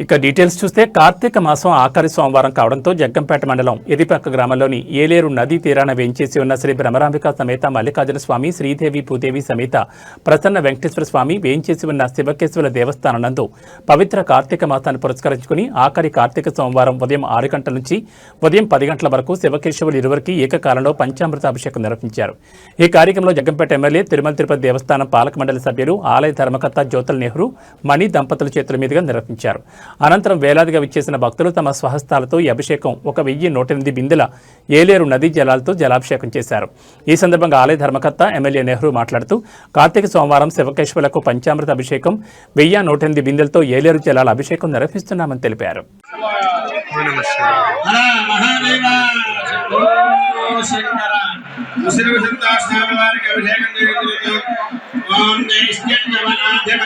ఇక డీటెయిల్స్ చూస్తే కార్తీక మాసం ఆఖరి సోమవారం కావడంతో జగ్గంపేట మండలం ఎదిపక్క గ్రామంలోని ఏలేరు నదీ తీరాన వేయించేసి ఉన్న శ్రీ భ్రమరాంబిక సమేత మల్లికార్జున స్వామి శ్రీదేవి భూదేవి సమేత ప్రసన్న వెంకటేశ్వర స్వామి వేంచేసి ఉన్న శివకేశ్వర దేవస్థానం నందు పవిత్ర కార్తీక మాసాన్ని పురస్కరించుకుని ఆఖరి కార్తీక సోమవారం ఉదయం ఆరు గంటల నుంచి ఉదయం పది గంటల వరకు శివకేశవులు ఇరువురికి ఏకకాలంలో పంచామృత అభిషేకం నిర్వహించారు. ఈ కార్యక్రమంలో జగ్గంపేట ఎమ్మెల్యే తిరుమల తిరుపతి దేవస్థానం పాలక మండలి సభ్యులు ఆలయ ధర్మకర్త జ్యోతుల నెహ్రూ మణి దంపతుల చేతుల మీదుగా నిర్వహించారు. అనంతరం వేలాదిగా విచ్చేసిన భక్తులు తమ స్వహస్తాలతో ఈ అభిషేకం ఒక వెయ్యి నూట ఎనిమిది బిందెల ఏలేరు నదీ జలాలతో జలాభిషేకం చేశారు. ఈ సందర్భంగా ఆలయ ధర్మకర్త ఎమ్మెల్యే నెహ్రూ మాట్లాడుతూ కార్తీక సోమవారం శివకేశ్వలకు పంచామృత అభిషేకం వెయ్యి నూట ఎనిమిది బిందెలతో ఏలేరు జలాల అభిషేకం నిర్వహిస్తున్నామని తెలిపారు. హర మహాదేవ శంకర వారికి అభిషేకం జరుగుతుంది ఓం నైష్ట్యవనాధిపత్తండవే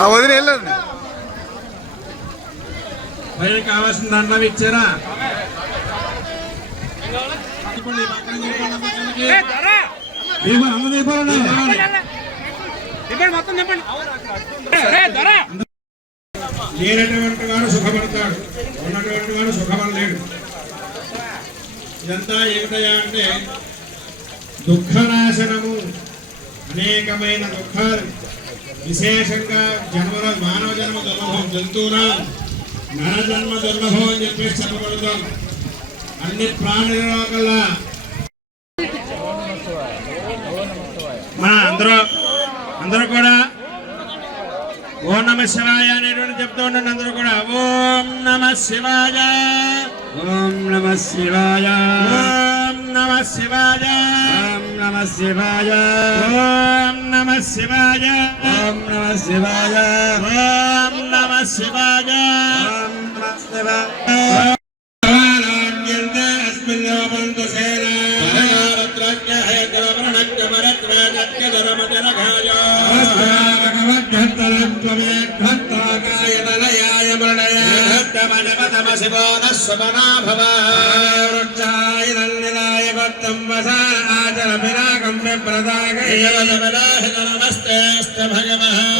ఆ వదిన వెళ్ళండి. మరి కావాల్సిన దండం ఇచ్చారా. లేనటువంటి వాడు సుఖపడతాడు. ఉన్నటువంటి వాడు సుఖపడలేడు. ఇదంతా ఏమిటయా అంటే దుఃఖనాశనము అనేకమైన దుఃఖాలు. విశేషంగా జన్మలో మానవ జన్మ దుర్లభం జంతువుల నర జన్మ దుర్లభం అని చెప్పేసి చెప్పబడుతాం. అన్ని ప్రాణుల కల్లా మన అందరూ అందరూ కూడా ఓం నమ శివాయ అనేటువంటి చెప్తూ ఉండండి అందరూ కూడా. ఓం నమ శివాయ. ఓం నమ శివాయ. ఓం నమ శివాయ. ఓం నమ శివాయ. ఓం నమ శివాయ. ఓం నమ శివాయ. ఓం నమ శివాయ. ఓం నమ శివాయ. शिवो न स्वमना भव वृक्षाय नन्दिनाय भक्तं वसा आचरभिरागम्य प्रदागय नमस्ते भगवः